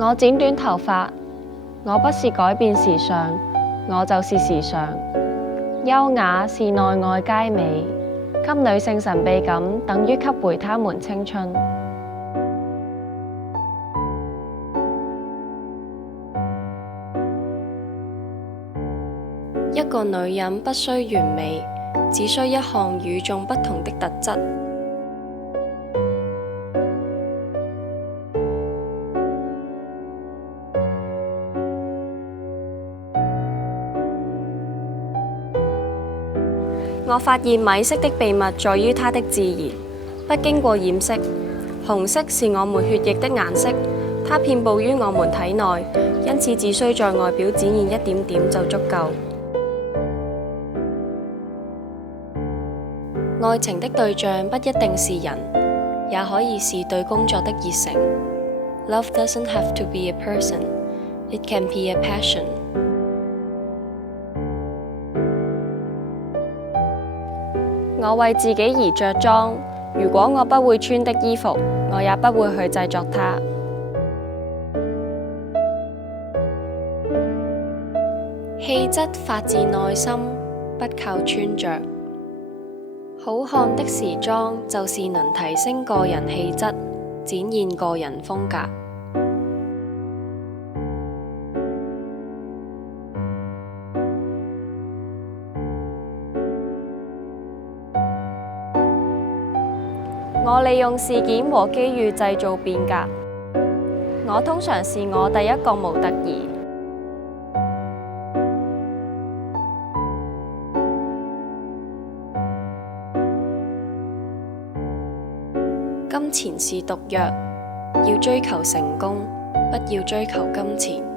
我剪短頭髮，我不是改變時尚，我就是時尚。優雅是內外皆美，給女性神秘感等於給回她們青春。一個女人不需完美，只需一項與眾不同的特質。我發現米色的秘密在於它的自然，不經過染色。紅色是我們血液的顏色，它遍佈於我們體內，因此只需在外表展現一點點就足夠。愛情的對象不一定是人，也可以是對工作的熱誠。Love doesn't have to be a person, it can be a passion. 我為自己而着裝，如果我不會穿的衣服，我也不會去製作它。氣質發自內心，不靠穿着。好看的時裝就是能提升個人氣質，展現個人風格。我利用事件和機遇製造變革。我通常是我第一個模特兒。金錢是毒藥，要追求成功，不要追求金錢。